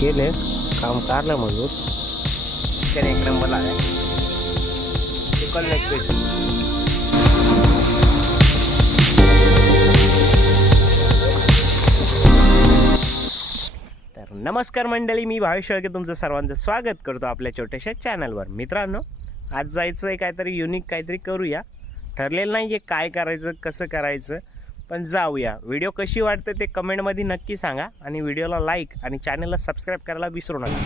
केले काम कारलं मजूर त्याने एक नंबर आलाय तर नमस्कार मंडळी, मी भावेश शेळके तुमचं सर्वांचं स्वागत करतो आपल्या छोट्याशा चॅनलवर. मित्रांनो, आज जायचं आहे काहीतरी युनिक काहीतरी करूया. ठरलेलं नाही आहे काय करायचं कसं करायचं, पण जाऊया. व्हिडिओ कशी वाटते ते कमेंटमध्ये नक्की सांगा आणि व्हिडिओला लाईक आणि चॅनलला सबस्क्राईब करायला विसरू नका.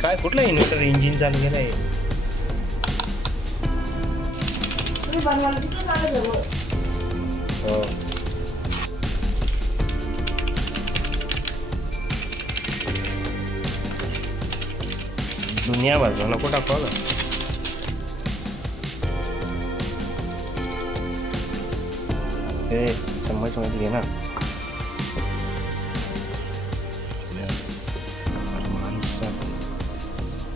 काय कुठलं इन्व्हर्टर इंजिन चालू केलं आहे? हो, दुनिया बाजू नको टाकू ना. हे चम्मच मध्ये घे ना.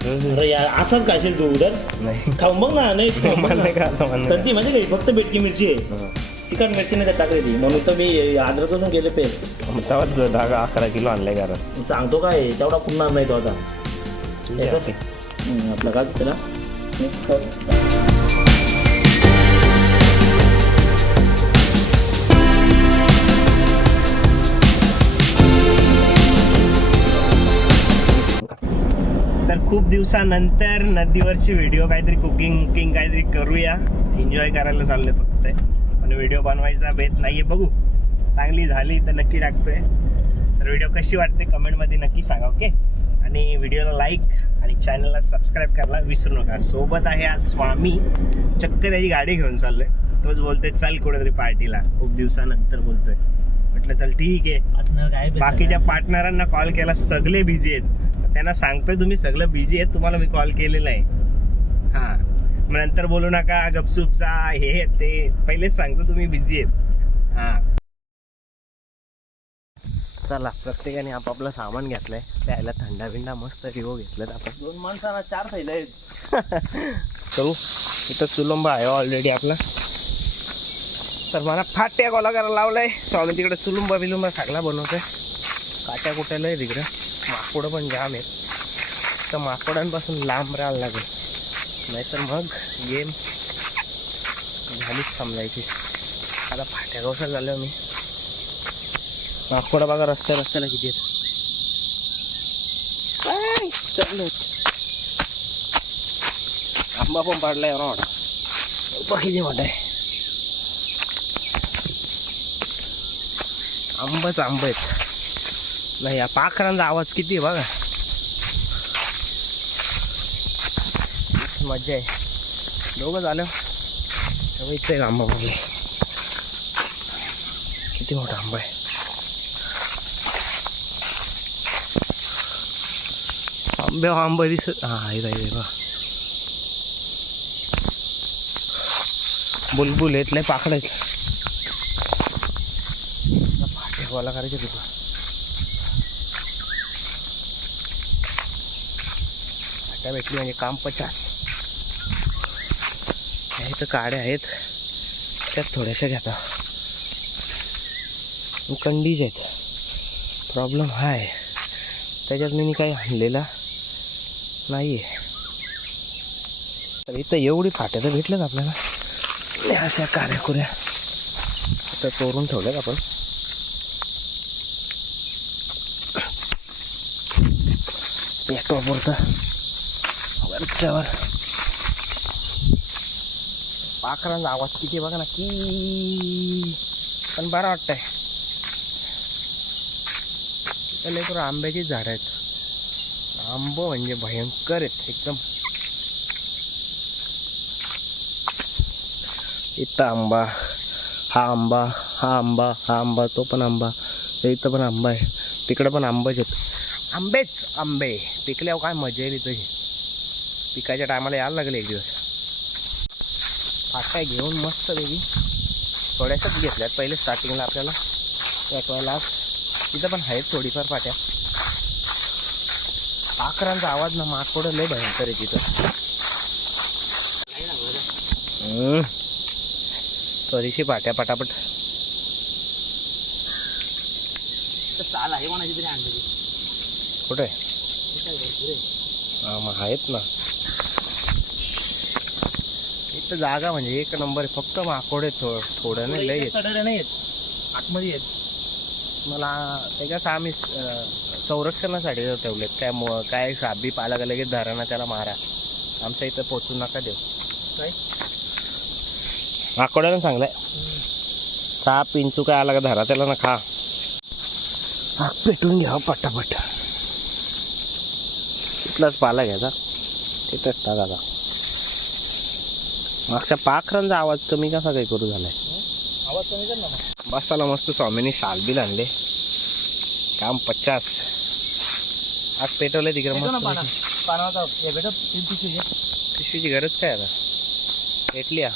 अरे यार असंच खाशील तू उधर नाही खाऊन बघ ना. नाही नाही म्हणजे काही फक्त बेटकी मिरची आहे, तिखट मिरची नाही टाकली ती, म्हणून तर मी अद्रकपासून केले पेस्ट. तेव्हाच धागा 11 किलो आणलाय घरात. सांगतो काय तेवढा पुरणार नाही तो आता. आपलं काय त्याला मिक्स कर. तर खूप दिवसानंतर नदीवरची व्हिडिओ काहीतरी कुकिंग काहीतरी करूया. एन्जॉय करायला चाललोय फक्त, पण व्हिडिओ बनवायचा बेत नाहीये. बघू चांगली झाली तर नक्की टाकतोय. तर व्हिडिओ कशी वाटते कमेंटमध्ये नक्की सांगा. ओके, आणि व्हिडिओला लाईक आणि चॅनलला सबस्क्राईब करायला विसरू नका. सोबत आहे आज स्वामी, चक्क त्याची गाडी घेऊन चाललोय. तोच बोलतोय चल कुठेतरी पार्टीला. खूप दिवसानंतर बोलतोय. म्हटलं चल ठीक आहे. बाकीच्या पार्टनरांना कॉल केला, सगळे बिझी आहेत. त्यांना सांगतोय तुम्ही सगळं बिझी आहेत, तुम्हाला मी कॉल केलेला आहे. हा, मग नंतर बोलू नका गपसूपचा हे ते, पहिलेच सांगतो तुम्ही बिझी आहेत. हा, चला प्रत्येकाने आपापलं सामान घेतलंय. त्याला थंडा बिंडा मस्त रिओ घेतलं. आपण 2 माणसांना 4 थैले आहेत. करू. इथं चुलंबा आहे ऑलरेडी आपला. तर मला फाट्या गोला करायला लावलाय. स्वामी तिकडे चुलुंबा बिलुंबा सगळा बनवतोय. काट्या कुट्याला आहे तिकडं. माकोडं पण जाम आहेत, तर माकोडांपासून लांब राहायला लागेल, नाहीतर मग गेम झालीच समजायची. आता फाट्या गोष्ट झाल्या. मी माकोडा बघा रस्त्याला किती आहेत. चालू आंबा पण पाडलाय एवढा मोठा. किती मोठा आहे. आंबाच आंब आहेत. नाही, या पाखरांचा आवाज किती आहे बघा. मजा आहे. दोघं झालं तेव्हा इथं एक आंबा बघले. किती मोठा आंबा आहे. आंबा दिसत. हा, इथे बघा बुलबुल आहेत, लय पाखड आहेत. फाटे गोला करायचे तुला. फाट्या भेटली म्हणजे काम 50. इथं काड्या आहेत, त्यात थोड्याशा घेता. कंडीज आहेत. प्रॉब्लेम हा आहे त्याच्यात मी काही आणलेला नाही तर इथं एवढी फाट्या तर भेटल्यात आपल्याला. आणि अशा काऱ्याकुऱ्या इथं चोरून ठेवल्यात आपण. पेटवापुरता वरच्यावर पाखरांचा आवाज किती बघा ना की, पण बरं वाटतंय. लय पुरं आंब्याची झाड आहेत. आंब म्हणजे भयंकर आहेत एकदम. इथं आंबा, हा आंबा, हा आंबा, हा आंबा, तो पण आंबा, इथं पण आंबा आहे, तिकडं पण आंबाच आहेत. आंबेच आंबे. पिकल्यावर काय मजा येईल इथं. पिकाच्या टायमाला यायला लागले एक दिवस. फाट्या घेऊन मस्त वेगळी थोड्याशाच घेतल्यात पहिले स्टार्टिंगला आपल्याला पेटवायला. तिथं पण आहेत थोडीफार फाट्या. पाखरांचा आवाज ना माकोडं लय भयंकर आहे तिथं. थोडीशी फाट्या पटापट. चाल आहे कोणाची तरी आणलेली. कुठे मग आहेत ना इथं जागा म्हणजे एक नंबर आहे. फक्त माकोडे थोडं नाही लय नाही आतमध्ये येत. मला ते कसं आम्ही संरक्षणासाठी ठेवलेत. काय काय साबी पाला गेलं की धरणा त्याला मारा. आमच्या इथं पोचू नका देऊ. काय माकोड्यानं चांगलंय. साप इंचू काय आला का धरा त्याला ना खा. आग पेटून घ्यावं पटापट. तिथलाच पाला घ्यायचा तिथंच टाकायचा. मागच्या पाखरांचा आवाज कमी कसा काही करू झालाय. आवाज कमी कर ना. बसाला मस्त स्वामींनी शालबील आणले. काम 50. आग पेटवलंय तिकडे मस्त. पानाचा भेटत पिशवीची गरज काय आता. पेटली हा.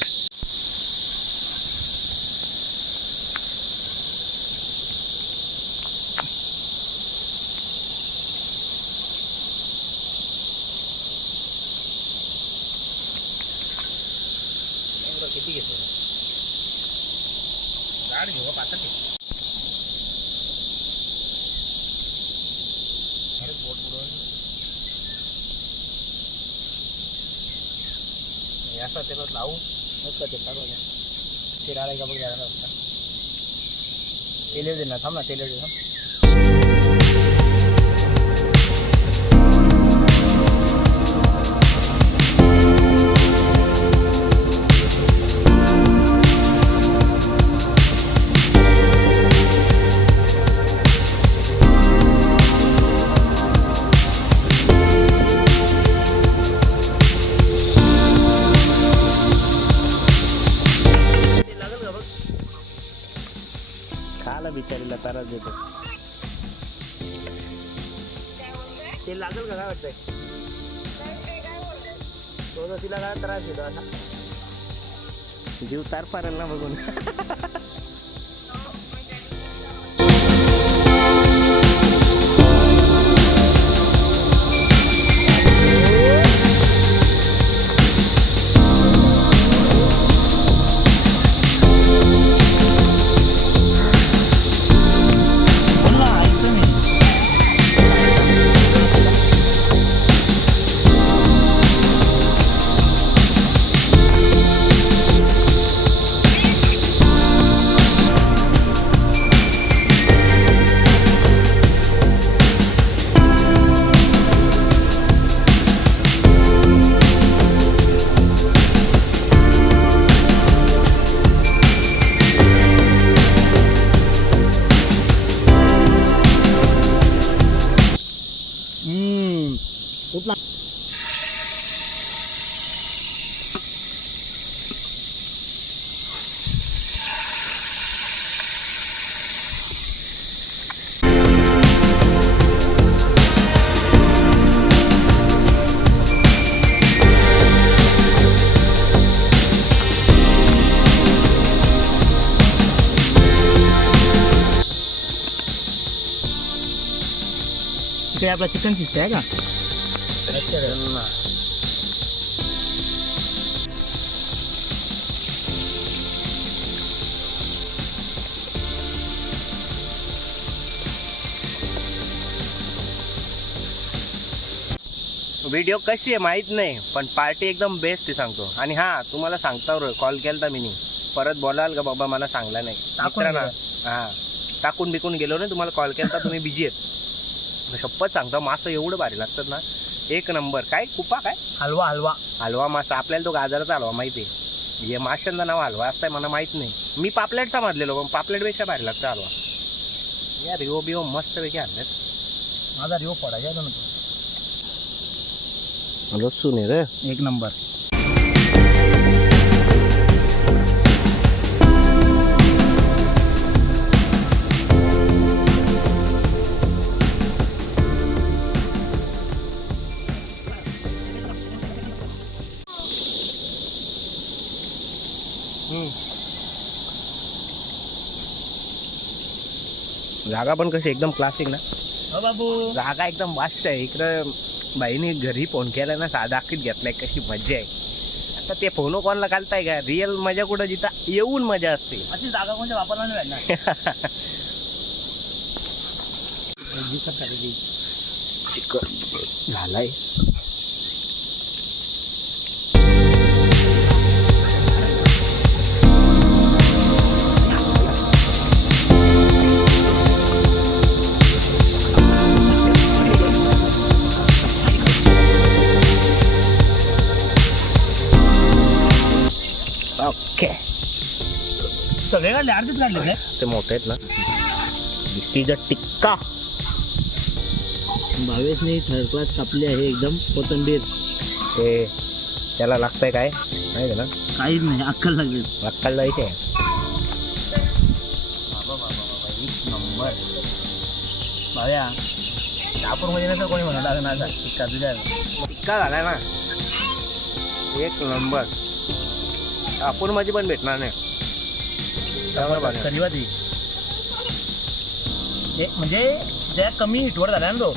किती घेतो झाड घेऊ पाहता ते. अरे बोट बुडवून याचा त्याच्यात लावू मस्त ते टाकूया. तेल आलाय का बघ जरा. तेल दे ना. थांब ना तेल दे. खाला बिचारीला त्रास देतो. ते लागेल का काय वाटतंय. तो तिला काय त्रास देतो असा. जीव तार पारेल ना बघून. इकडे आपला चिकन शिजत आहे का. व्हिडिओ कशी आहे माहीत नाही, पण पार्टी एकदम बेस्ट आहे सांगतो. आणि हा तुम्हाला सांगता कॉल केलता मी परत बोलाल का बाबा मला सांगला नाही मित्रांना. हा टाकून बिकून गेलो ना तुम्हाला कॉल केलता, तुम्ही बिझी आहेत. शपथ सांगतो मासं एवढं भारी लागतात ना, एक नंबर. काय कुपा काय हलवा हलवा हलवा मासा. आपल्याला तो गाजराचा हलवा माहिती आहे, हे माशांचं नाव हलवा असतंय मला माहित नाही. मी पापलेट समजलेलो पण पापलेटपेक्षा भारी लागतं हलवा. या रिओ बिओ मस्त पैकी आणल्यात. माझा रिओ पडायचा ना लसूण आहे रे एक नंबर. जागा पण कशी एकदम क्लासिक ना. हो बाबू जागा एकदम वास्ट आहे. इकडं बाईने घरी फोन केला ना, साधा दाखीत घेतलाय. कशी मजा आहे. आता ते फोन कोणाला घालताय का, रिअल मजा कुठं जिथं येऊन मजा असते. अशी जागा कोणत्या वापरला नाही भेटणार. चिकन झालाय. ओके सगळे काढले अर्धेच काढले काय ते मोठे आहेत ना. This is a tikka. भावेशने थर्ड क्लास कापली आहे एकदम कोथिंबीर. ते त्याला लागतंय काय माहिती ना, काहीच नाही अक्कल लागेल. अक्कलला इथे नंबर. भाव्या नागपूरमध्ये नसेल कोणी म्हणा लागणार टिक्का तुझ्या टिक्का झालाय ना एक नंबर. नागपूरमध्ये पण भेटणार नाही. कधीवादी म्हणजे त्या कमी हिटवर झालाय ना तो,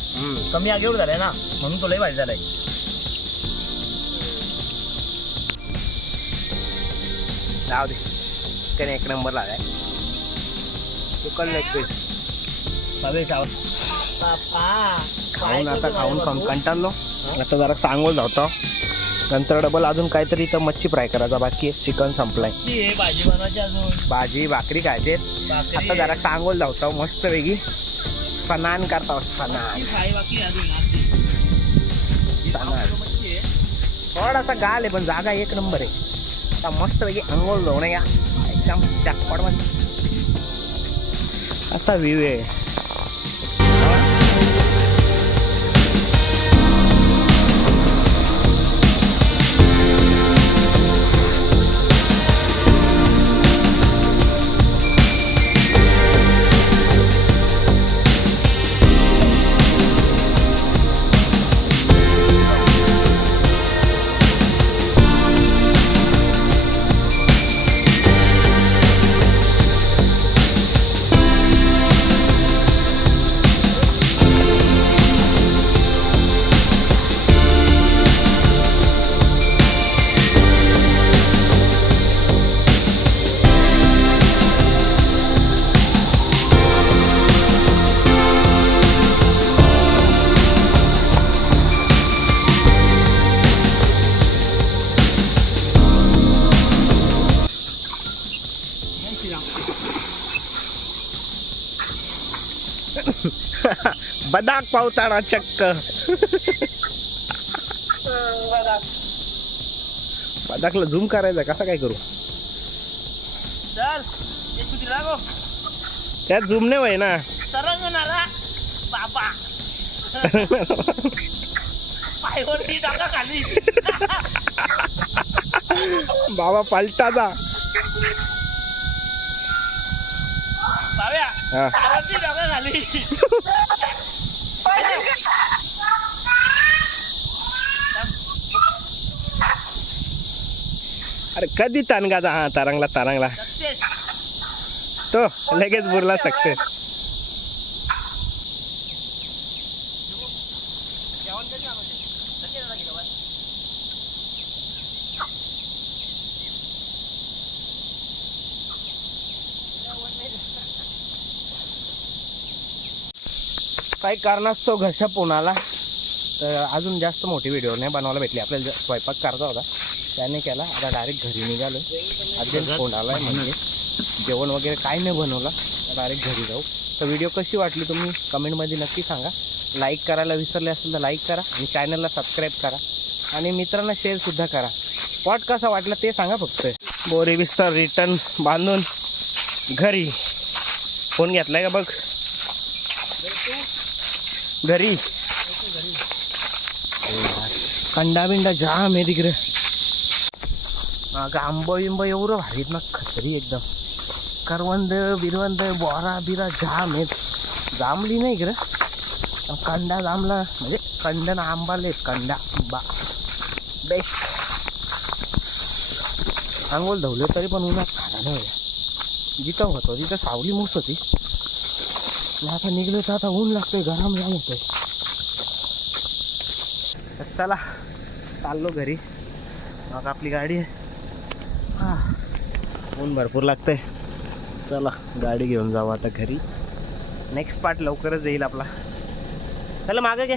कमी आगीवर झालाय ना, म्हणून तो लय भारी झालाय. जाऊ दे चिकन एक नंबर लागलाय. चिकन लेग पीस भावेश खाऊन आता खाऊन कंटाळलो. आता जरा सांगोल जातो, नंतर डबल अजून काहीतरी इथं मच्छी फ्राय करायचा बाकी आहे. चिकन संपलाय, भाजी बनवायची अजून, भाजी भाकरी खायचे. आता जरा सांगोल धावतो मस्त वेगळी. स्नान करता स्नान थोडासा गाल आहे पण जागा एक नंबर आहे. आता मस्त पैकी अंघोळ जाऊ नये एकदम चॅकपॉट मध्ये असा व्ह्यू आहे. बदाक पावताना चक्क. बदाकला झूम करायचा कसा काय करू त्यात झूम नाही व्हाय ना. बाबा पायवरती टाका खाली. बाबा पलटा जा. बाब्या हा. पायवरती टाका खाली. अरे कधी तानगाचा हा तारंगला तो लगेच बुरला सक्सेस. काही कारणास्तव घसा पुणाला तर अजून जास्त मोठी व्हिडिओ नाही बनवायला भेटली. आपल्याला स्वयंपाक करायचा होता त्याने केला. आता डायरेक्ट घरी निघालो. अर्जंट फोन आला आहे म्हणजे जेवण वगैरे काय नाही बनवलं, डायरेक्ट घरी जाऊ. तर व्हिडिओ कशी वाटली तुम्ही कमेंटमध्ये नक्की सांगा. लाईक करायला विसरले असेल तर लाईक करा आणि चॅनलला सबस्क्राईब करा आणि मित्रांना शेअरसुद्धा करा. स्पॉट कसा वाटला ते सांगा फक्त. बोरी बिस्तर रिटर्न बांधून घरी. फोन घेतलाय का बघ घरी. कंडा बिंडा जाम आहे तिकडे. मागं आंबा बिंबा एवढं भारीत ना, खतरी एकदम. करवंद बिरवंद बोरा बिरा जाम आहेत. जांभली नाही इकडं, कंडा जांभला म्हणजे कंडन आंबाले कंडा आंबा बेस्ट. अंघोळ धवले तरी पण उन्हात खाला नाही. जिथं होतो तिथं सावली मूस होती. आता निघलो तर आता ऊन लागतंय, गरम जाम होतंय. तर चला चाललो घरी. मग आपली गाडी आहे. ऊन भरपूर लागतंय. चला गाडी घेऊन जाऊ आता घरी. नेक्स्ट पार्ट लवकरच येईल आपला. चला मागं घे.